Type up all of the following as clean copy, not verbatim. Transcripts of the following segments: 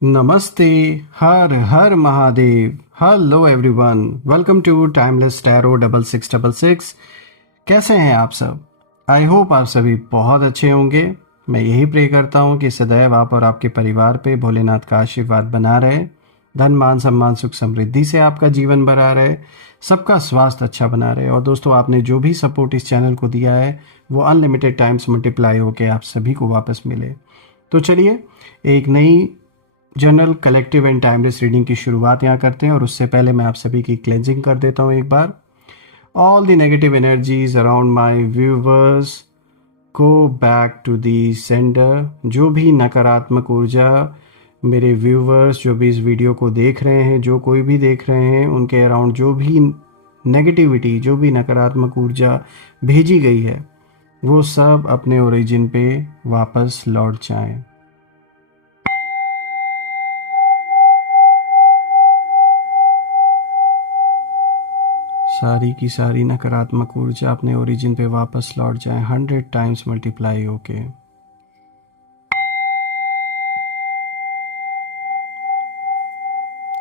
नमस्ते। हर हर Mahadev. Hello everyone, welcome to timeless tarot 6666। कैसे हैं आप सब? आई होप आप सभी बहुत अच्छे होंगे। मैं यही प्रे करता हूँ कि सदैव आप और आपके परिवार पे भोलेनाथ का आशीर्वाद बना रहे, धन मान सम्मान सुख समृद्धि से आपका जीवन भरा रहे, सबका स्वास्थ्य अच्छा बना रहे। और दोस्तों, आपने जो भी सपोर्ट इस चैनल को दिया है वो अनलिमिटेड टाइम्स मल्टीप्लाई होकर आप सभी को वापस मिले। तो चलिए एक नई general collective and timeless reading की शुरुआत यहाँ करते हैं। और उससे पहले मैं आप सभी की क्लेंजिंग कर देता हूँ एक बार। All the negative energies around my viewers go back to the sender. जो भी नकारात्मक ऊर्जा मेरे व्यूवर्स जो भी इस वीडियो को देख रहे हैं, जो कोई भी देख रहे हैं, उनके अराउंड जो भी नेगेटिविटी, जो भी नकारात्मक ऊर्जा भेजी गई है, वो सब अपने ओरिजिन पे वापस लौट जाएं। सारी की सारी नकारात्मक ऊर्जा अपने ओरिजिन पे वापस लौट जाए 100 टाइम्स मल्टीप्लाई होके।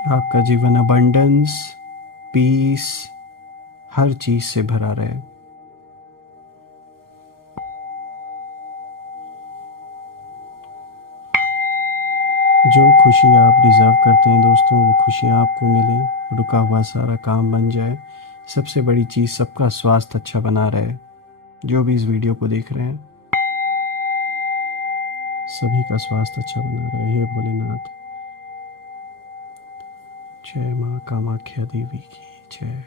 आपका जीवन अबंडेंस, पीस, हर चीज से भरा रहे। जो खुशी आप डिज़र्व करते हैं दोस्तों, वो खुशियाँ आपको मिले, रुका हुआ सारा काम बन जाए। सबसे बड़ी चीज़, सबका स्वास्थ्य अच्छा बना रहे। जो भी इस वीडियो को देख रहे हैं, सभी का स्वास्थ्य अच्छा बना रहे। हे भोलेनाथ, जय माँ कामाख्या देवी की जय।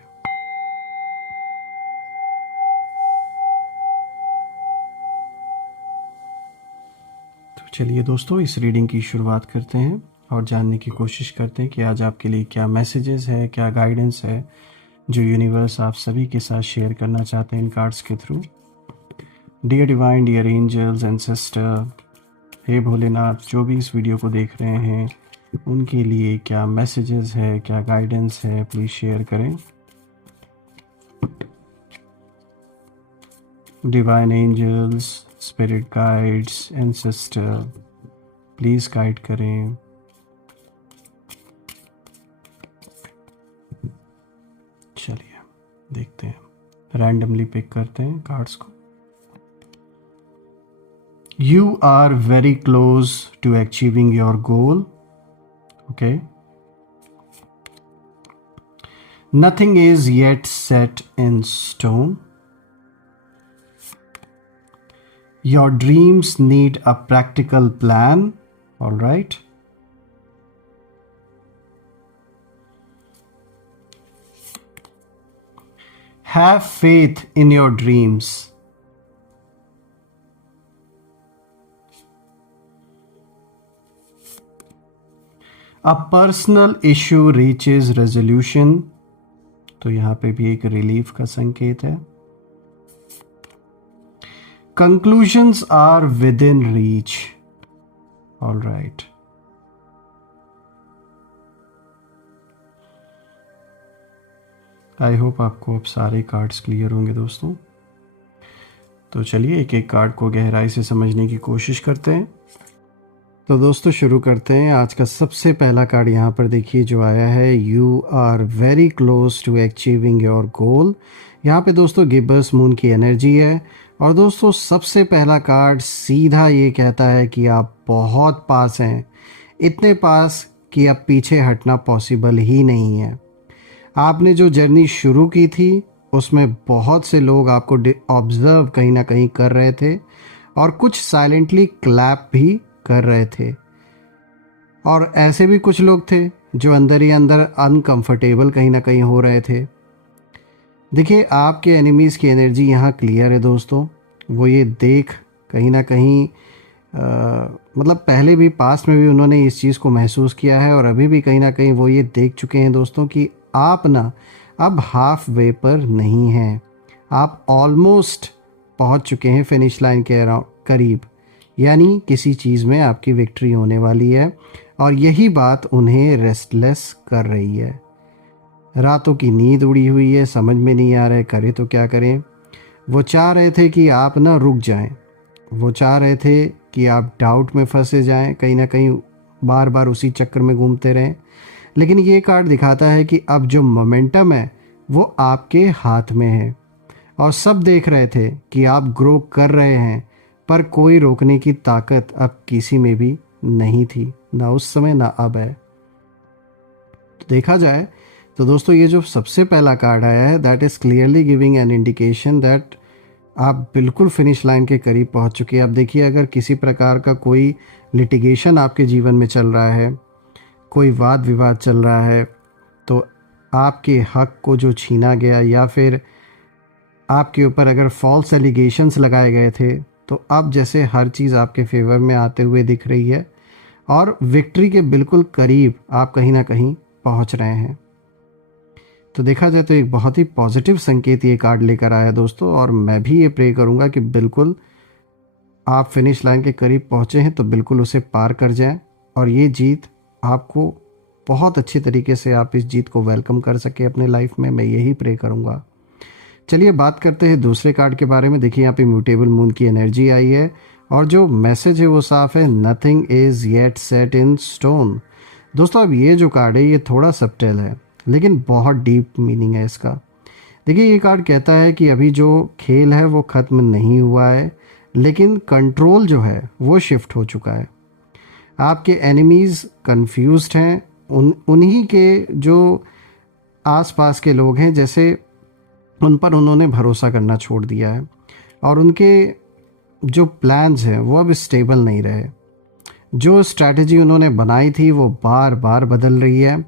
तो चलिए दोस्तों, इस रीडिंग की शुरुआत करते हैं और जानने की कोशिश करते हैं कि आज आपके लिए क्या मैसेजेस है, क्या गाइडेंस है जो यूनिवर्स आप सभी के साथ शेयर करना चाहते हैं इन कार्ड्स के through. Dear divine, dear angels and sister, हे भोलेनाथ, जो भी इस वीडियो को देख रहे हैं उनके लिए क्या मैसेजेस है, क्या गाइडेंस है, प्लीज़ शेयर करें। Divine angels, spirit guides and sister, please guide करें। चलिए देखते हैं, रैंडमली पिक करते हैं कार्ड्स को। You are very close to achieving your goal. Okay, nothing is yet set in stone. Your dreams need a practical plan. All right. Have faith in your dreams. A personal issue reaches resolution. तो यहाँ पे भी एक relief का संकेत है। Conclusions are within reach. All right. I hope आपको अब सारे कार्ड्स क्लियर होंगे दोस्तों। तो चलिए एक एक कार्ड को गहराई से समझने की कोशिश करते हैं। तो दोस्तों शुरू करते हैं। आज का सबसे पहला कार्ड यहाँ पर देखिए जो आया है, you are very close to achieving your goal. यहाँ पे दोस्तों गिबर्स मून की एनर्जी है। और दोस्तों सबसे पहला कार्ड सीधा ये कहता है कि आप बहुत पास हैं, इतने पास कि अब पीछे हटना पॉसिबल ही नहीं है। आपने जो जर्नी शुरू की थी उसमें बहुत से लोग आपको ऑब्जर्व कहीं ना कहीं कर रहे थे और कुछ साइलेंटली क्लैप भी कर रहे थे। और ऐसे भी कुछ लोग थे जो अंदर ही अंदर अनकंफर्टेबल कहीं ना कहीं हो रहे थे। देखिए आपके एनिमीज़ की एनर्जी यहाँ क्लियर है दोस्तों। वो ये देख कहीं ना कहीं मतलब पहले भी पास्ट में भी उन्होंने इस चीज़ को महसूस किया है और अभी भी कहीं ना कहीं वो ये देख चुके हैं दोस्तों कि आप ना अब हाफ वे पर नहीं हैं, आप ऑलमोस्ट पहुंच चुके हैं फिनिश लाइन के करीब। यानी किसी चीज़ में आपकी विक्ट्री होने वाली है और यही बात उन्हें रेस्टलेस कर रही है। रातों की नींद उड़ी हुई है, समझ में नहीं आ रहा है करें तो क्या करें। वो चाह रहे थे कि आप ना रुक जाएं, वो चाह रहे थे कि आप डाउट में फंसे जाएं, कहीं ना कहीं बार बार उसी चक्कर में घूमते रहें। लेकिन ये कार्ड दिखाता है कि अब जो मोमेंटम है वो आपके हाथ में है, और सब देख रहे थे कि आप ग्रो कर रहे हैं, पर कोई रोकने की ताकत अब किसी में भी नहीं थी, ना उस समय ना अब है। तो देखा जाए तो दोस्तों ये जो सबसे पहला कार्ड आया है, that is clearly giving an indication that आप बिल्कुल फिनिश लाइन के करीब पहुंच चुके हैं। अब देखिए, अगर किसी प्रकार का कोई लिटिगेशन आपके जीवन में चल रहा है, कोई वाद विवाद चल रहा है, तो आपके हक को जो छीना गया या फिर आपके ऊपर अगर फॉल्स एलिगेशंस लगाए गए थे, तो अब जैसे हर चीज़ आपके फेवर में आते हुए दिख रही है और विक्ट्री के बिल्कुल करीब आप कहीं ना कहीं पहुंच रहे हैं। तो देखा जाए तो एक बहुत ही पॉजिटिव संकेत ये कार्ड लेकर आया दोस्तों, और मैं भी ये प्रे करूँगा कि बिल्कुल आप फिनिश लाइन के करीब पहुँचे हैं तो बिल्कुल उसे पार कर जाएं, और ये जीत आपको बहुत अच्छी तरीके से आप इस जीत को वेलकम कर सके अपने लाइफ में, मैं यही प्रे करूँगा। चलिए बात करते हैं दूसरे कार्ड के बारे में। देखिए यहाँ पे म्यूटेबल मून की एनर्जी आई है, और जो मैसेज है वो साफ है, nothing is yet set in stone. दोस्तों अब ये जो कार्ड है ये थोड़ा सबटेल है, लेकिन बहुत डीप मीनिंग है इसका। देखिए ये कार्ड कहता है कि अभी जो खेल है वो ख़त्म नहीं हुआ है, लेकिन कंट्रोल जो है वो शिफ्ट हो चुका है। आपके एनिमीज़ कंफ्यूज्ड हैं, उन्हीं के जो आसपास के लोग हैं, जैसे उन पर उन्होंने भरोसा करना छोड़ दिया है, और उनके जो प्लान्स हैं वो अब स्टेबल नहीं रहे। जो स्ट्रैटेजी उन्होंने बनाई थी वो बार बार बदल रही है।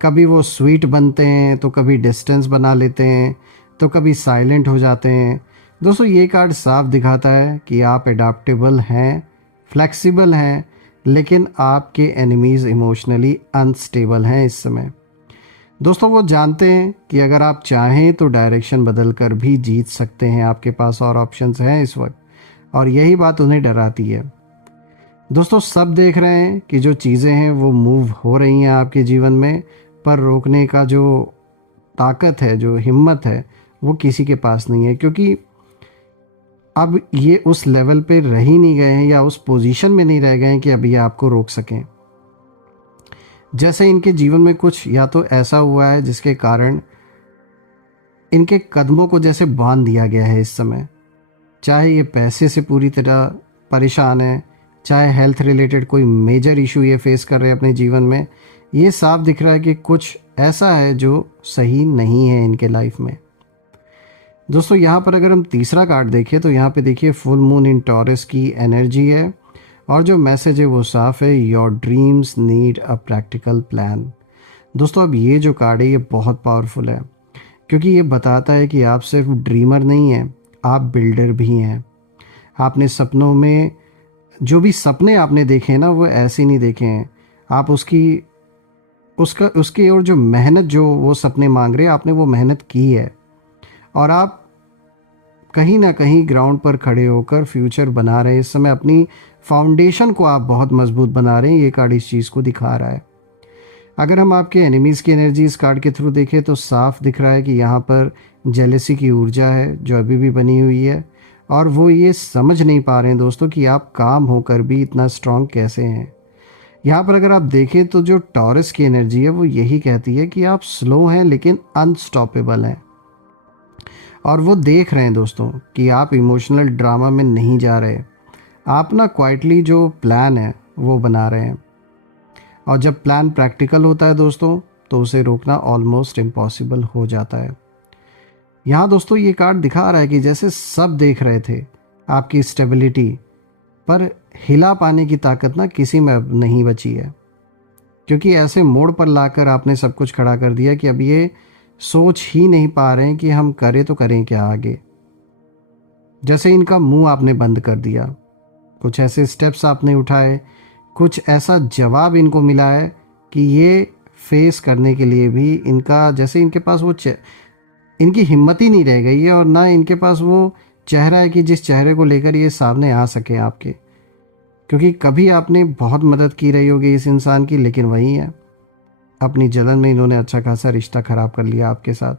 कभी वो स्वीट बनते हैं, तो कभी डिस्टेंस बना लेते हैं, तो कभी साइलेंट हो जाते हैं। दोस्तों ये कार्ड साफ दिखाता है कि आप एडाप्टेबल हैं, फ्लेक्सिबल हैं, लेकिन आपके एनिमीज़ इमोशनली अनस्टेबल हैं इस समय। दोस्तों वो जानते हैं कि अगर आप चाहें तो डायरेक्शन बदल कर भी जीत सकते हैं, आपके पास और ऑप्शंस हैं इस वक्त, और यही बात उन्हें डराती है। दोस्तों सब देख रहे हैं कि जो चीज़ें हैं वो मूव हो रही हैं आपके जीवन में, पर रोकने का जो ताकत है, जो हिम्मत है, वो किसी के पास नहीं है, क्योंकि अब ये उस लेवल पे रह ही नहीं गए हैं या उस पोजीशन में नहीं रह गए हैं कि अब ये आपको रोक सकें। जैसे इनके जीवन में कुछ या तो ऐसा हुआ है जिसके कारण इनके कदमों को जैसे बांध दिया गया है इस समय। चाहे ये पैसे से पूरी तरह परेशान है, चाहे हेल्थ रिलेटेड कोई मेजर इशू ये फेस कर रहे हैं अपने जीवन में, ये साफ दिख रहा है कि कुछ ऐसा है जो सही नहीं है इनके लाइफ में। दोस्तों यहाँ पर अगर हम तीसरा कार्ड देखें तो यहाँ पे देखिए फुल मून इन टॉरस की एनर्जी है, और जो मैसेज है वो साफ है, your dreams need a practical plan. दोस्तों अब ये जो कार्ड है ये बहुत पावरफुल है, क्योंकि ये बताता है कि आप सिर्फ ड्रीमर नहीं हैं, आप बिल्डर भी हैं। आपने सपनों में जो भी सपने आपने देखे हैं ना, वो ऐसे नहीं देखे हैं, आप उसकी और जो मेहनत जो वो सपने मांग रहे हैं, आपने वो मेहनत की है, और आप कहीं ना कहीं ग्राउंड पर खड़े होकर फ्यूचर बना रहे हैं। इस समय अपनी फाउंडेशन को आप बहुत मजबूत बना रहे हैं, ये कार्ड इस चीज़ को दिखा रहा है। अगर हम आपके एनिमीज़ की एनर्जी इस कार्ड के थ्रू देखें तो साफ दिख रहा है कि यहाँ पर जेलसी की ऊर्जा है जो अभी भी बनी हुई है, और वो ये समझ नहीं पा रहे हैं दोस्तों कि आप काम होकर भी इतना स्ट्रांग कैसे हैं। यहाँ पर अगर आप देखें तो जो टॉरस की एनर्जी है वो यही कहती है कि आप स्लो हैं लेकिन अनस्टॉपेबल हैं, और वो देख रहे हैं दोस्तों कि आप इमोशनल ड्रामा में नहीं जा रहे, आप ना क्वाइटली जो प्लान है वो बना रहे हैं, और जब प्लान प्रैक्टिकल होता है दोस्तों तो उसे रोकना ऑलमोस्ट इम्पॉसिबल हो जाता है। यहाँ दोस्तों ये कार्ड दिखा रहा है कि जैसे सब देख रहे थे आपकी स्टेबिलिटी, पर हिला पाने की ताकत ना किसी में अब नहीं बची है, क्योंकि ऐसे मोड़ पर लाकर आपने सब कुछ खड़ा कर दिया कि अब ये सोच ही नहीं पा रहे हैं कि हम करें तो करें क्या आगे। जैसे इनका मुंह आपने बंद कर दिया, कुछ ऐसे स्टेप्स आपने उठाए, कुछ ऐसा जवाब इनको मिला है कि ये फेस करने के लिए भी इनका जैसे इनके पास वो इनकी हिम्मत ही नहीं रह गई है, और ना इनके पास वो चेहरा है कि जिस चेहरे को लेकर ये सामने आ सके आपके, क्योंकि कभी आपने बहुत मदद की रही होगी इस इंसान की, लेकिन वही है, अपनी जलन में इन्होंने अच्छा खासा रिश्ता ख़राब कर लिया आपके साथ।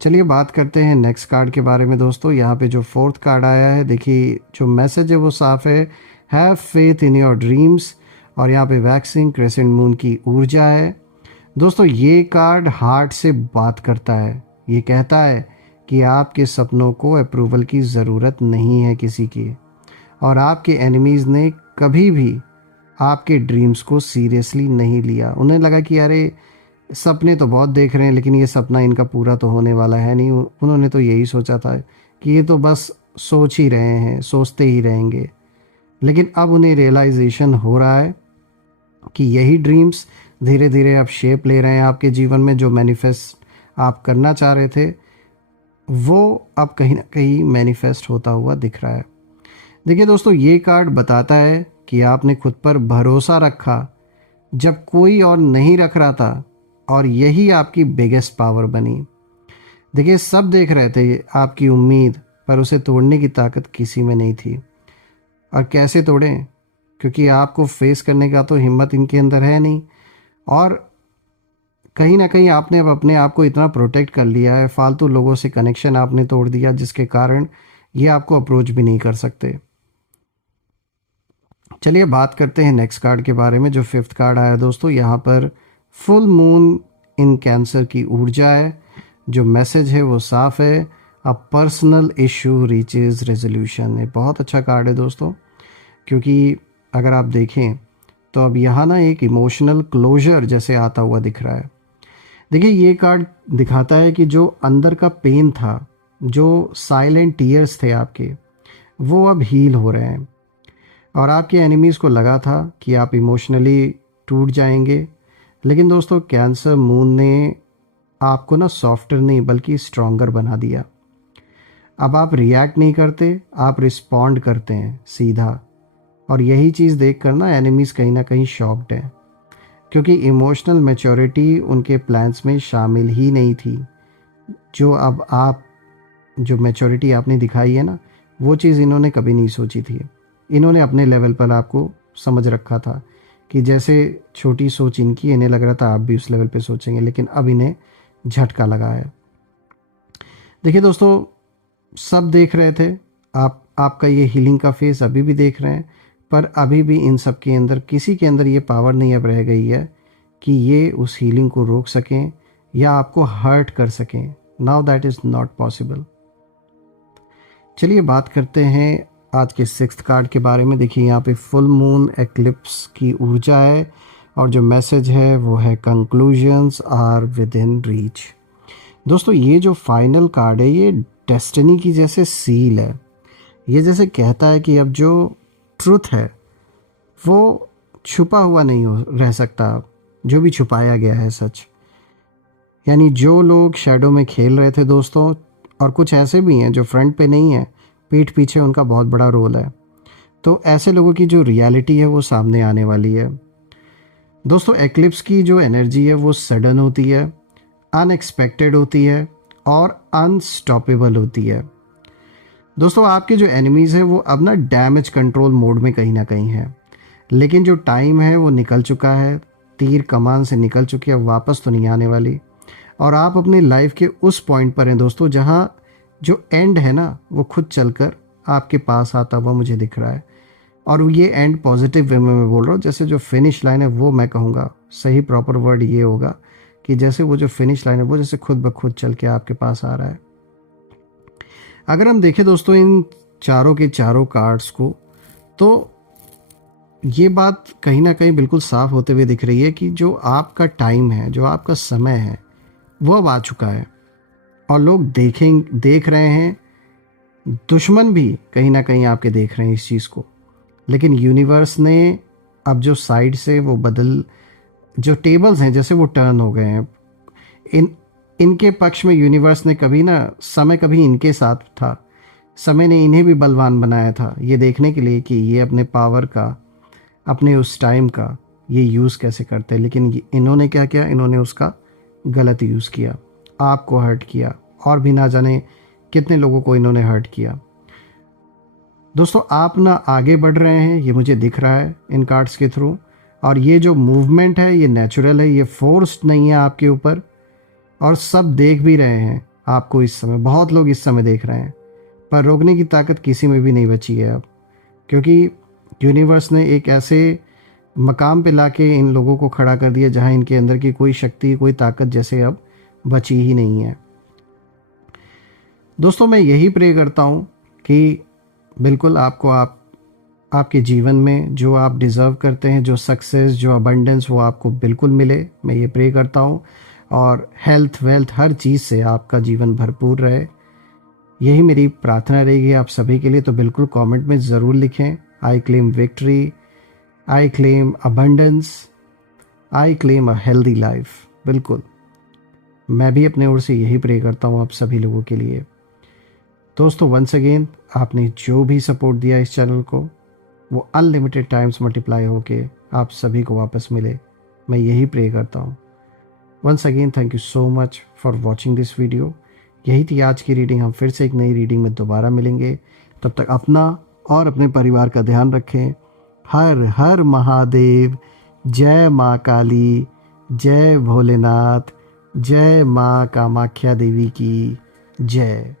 चलिए बात करते हैं नेक्स्ट कार्ड के बारे में दोस्तों। यहाँ पे जो फोर्थ कार्ड आया है, देखिए जो मैसेज है वो साफ है, have faith in your dreams, और यहाँ पे वैक्सिंग क्रेसेंट मून की ऊर्जा है। दोस्तों ये कार्ड हार्ट से बात करता है, ये कहता है कि आपके सपनों को अप्रूवल की ज़रूरत नहीं है किसी की, और आपके एनिमीज़ ने कभी भी आपके ड्रीम्स को सीरियसली नहीं लिया। उन्हें लगा कि अरे सपने तो बहुत देख रहे हैं लेकिन ये सपना इनका पूरा तो होने वाला है नहीं। उन्होंने तो यही सोचा था कि ये तो बस सोच ही रहे हैं, सोचते ही रहेंगे। लेकिन अब उन्हें रियलाइजेशन हो रहा है कि यही ड्रीम्स धीरे धीरे अब शेप ले रहे हैं आपके जीवन में। जो मैनिफेस्ट आप करना चाह रहे थे वो अब कहीं ना कहीं मैनिफेस्ट होता हुआ दिख रहा है। देखिए दोस्तों, ये कार्ड बताता है कि आपने खुद पर भरोसा रखा जब कोई और नहीं रख रहा था, और यही आपकी बिगेस्ट पावर बनी। देखिए सब देख रहे थे आपकी उम्मीद, पर उसे तोड़ने की ताकत किसी में नहीं थी। और कैसे तोड़ें, क्योंकि आपको फेस करने का तो हिम्मत इनके अंदर है नहीं। और कहीं ना कहीं आपने अब अपने आप को इतना प्रोटेक्ट कर लिया है, फालतू लोगों से कनेक्शन आपने तोड़ दिया, जिसके कारण ये आपको अप्रोच भी नहीं कर सकते। चलिए बात करते हैं नेक्स्ट कार्ड के बारे में, जो 5th कार्ड आया दोस्तों। यहाँ पर फुल मून इन कैंसर की ऊर्जा है। जो मैसेज है वो साफ है, a personal issue reaches resolution. ये बहुत अच्छा कार्ड है दोस्तों, क्योंकि अगर आप देखें तो अब यहाँ ना एक इमोशनल क्लोजर जैसे आता हुआ दिख रहा है। देखिए ये कार्ड दिखाता है कि जो अंदर का पेन था, जो साइलेंट टीयर्स थे आपके, वो अब हील हो रहे हैं। और आपके एनिमीज़ को लगा था कि आप इमोशनली टूट जाएंगे, लेकिन दोस्तों कैंसर मून ने आपको ना सॉफ्टर नहीं बल्कि स्ट्रॉन्गर बना दिया। अब आप रिएक्ट नहीं करते, आप रिस्पॉन्ड करते हैं सीधा। और यही चीज़ देख कर ना एनिमीज़ कहीं ना कहीं शॉक्ड हैं, क्योंकि इमोशनल मैच्योरिटी उनके प्लान्स में शामिल ही नहीं थी। जो अब आप जो मैच्योरिटी आपने दिखाई है ना, वो चीज़ इन्होंने कभी नहीं सोची थी। इन्होंने अपने लेवल पर आपको समझ रखा था कि जैसे छोटी सोच इनकी, इन्हें लग रहा था आप भी उस लेवल पे सोचेंगे, लेकिन अब इन्हें झटका लगा है। देखिए दोस्तों, सब देख रहे थे, आपका ये हीलिंग का फेस अभी भी देख रहे हैं, पर अभी भी इन सब के अंदर किसी के अंदर ये पावर नहीं अब रह गई है कि ये उस हीलिंग को रोक सकें या आपको हर्ट कर सकें। Now that is not possible. चलिए बात करते हैं आज के 6th कार्ड के बारे में। देखिए यहाँ पे फुल मून एक्लिप्स की ऊर्जा है, और जो मैसेज है वो है conclusions are within reach. दोस्तों ये जो फाइनल कार्ड है ये डेस्टिनी की जैसे सील है। ये जैसे कहता है कि अब जो ट्रुथ है वो छुपा हुआ नहीं हो रह सकता, जो भी छुपाया गया है सच। यानी जो लोग शैडो में खेल रहे थे दोस्तों, और कुछ ऐसे भी हैं जो फ्रंट पे नहीं है, पीठ पीछे उनका बहुत बड़ा रोल है, तो ऐसे लोगों की जो रियलिटी है वो सामने आने वाली है। दोस्तों एक्लिप्स की जो एनर्जी है वो सडन होती है, अनएक्सपेक्टेड होती है और अनस्टॉपेबल होती है। दोस्तों आपके जो एनिमीज़ हैं वो अब ना डैमेज कंट्रोल मोड में कहीं ना कहीं है, लेकिन जो टाइम है वो निकल चुका है, तीर कमान से निकल चुकी है, वापस तो नहीं आने वाली। और आप अपनी लाइफ के उस पॉइंट पर हैं दोस्तों जहाँ जो एंड है ना वो खुद चलकर आपके पास आता हुआ मुझे दिख रहा है। और ये एंड पॉजिटिव वे में मैं बोल रहा हूँ। जैसे जो फिनिश लाइन है वो मैं कहूँगा सही प्रॉपर वर्ड ये होगा कि जैसे वो जो फिनिश लाइन है वो जैसे खुद ब खुद चल के आपके पास आ रहा है। अगर हम देखें दोस्तों इन चारों के चारों कार्ड्स को, तो ये बात कहीं ना कहीं बिल्कुल साफ होते हुए दिख रही है कि जो आपका टाइम है, जो आपका समय है, वो अब आ चुका है। और लोग देख रहे हैं, दुश्मन भी कहीं ना कहीं आपके देख रहे हैं इस चीज़ को। लेकिन यूनिवर्स ने अब जो साइड से वो जो टेबल्स हैं जैसे वो टर्न हो गए हैं। इनके पक्ष में यूनिवर्स ने कभी ना, समय कभी इनके साथ था। समय ने इन्हें भी बलवान बनाया था ये देखने के लिए कि ये अपने पावर का, अपने उस टाइम का ये यूज़ कैसे करते हैं। लेकिन इन्होंने क्या किया, इन्होंने उसका गलत यूज़ किया, आपको हर्ट किया, और भी ना जाने कितने लोगों को इन्होंने हर्ट किया। दोस्तों आप ना आगे बढ़ रहे हैं, ये मुझे दिख रहा है इन कार्ड्स के थ्रू। और ये जो मूवमेंट है ये नेचुरल है, ये फोर्स्ड नहीं है आपके ऊपर। और सब देख भी रहे हैं आपको इस समय, बहुत लोग इस समय देख रहे हैं, पर रोकने की ताकत किसी में भी नहीं बची है अब। क्योंकि यूनिवर्स ने एक ऐसे मकाम पे लाके इन लोगों को खड़ा कर दिया जहां इनके अंदर की कोई शक्ति, कोई ताकत जैसे अब बची ही नहीं है। दोस्तों मैं यही प्रे करता हूँ कि बिल्कुल आपको आपके जीवन में जो आप डिज़र्व करते हैं, जो सक्सेस, जो अबंडेंस, वो आपको बिल्कुल मिले। मैं ये प्रे करता हूँ और हेल्थ वेल्थ हर चीज़ से आपका जीवन भरपूर रहे, यही मेरी प्रार्थना रहेगी आप सभी के लिए। तो बिल्कुल कमेंट में ज़रूर लिखें, I claim victory, I claim abundance, I claim a healthy life. बिल्कुल मैं भी अपने ओर से यही प्रे करता हूँ आप सभी लोगों के लिए। दोस्तों वंस अगेन आपने जो भी सपोर्ट दिया इस चैनल को, वो अनलिमिटेड टाइम्स मल्टीप्लाई होके आप सभी को वापस मिले, मैं यही प्रे करता हूँ। Once again thank you so much for watching this video. यही थी आज की रीडिंग। हम फिर से एक नई रीडिंग में दोबारा मिलेंगे। तब तक अपना और अपने परिवार का ध्यान रखें। हर हर महादेव। जय माँ काली, जय भोलेनाथ, जय माँ कामाख्या देवी की जय।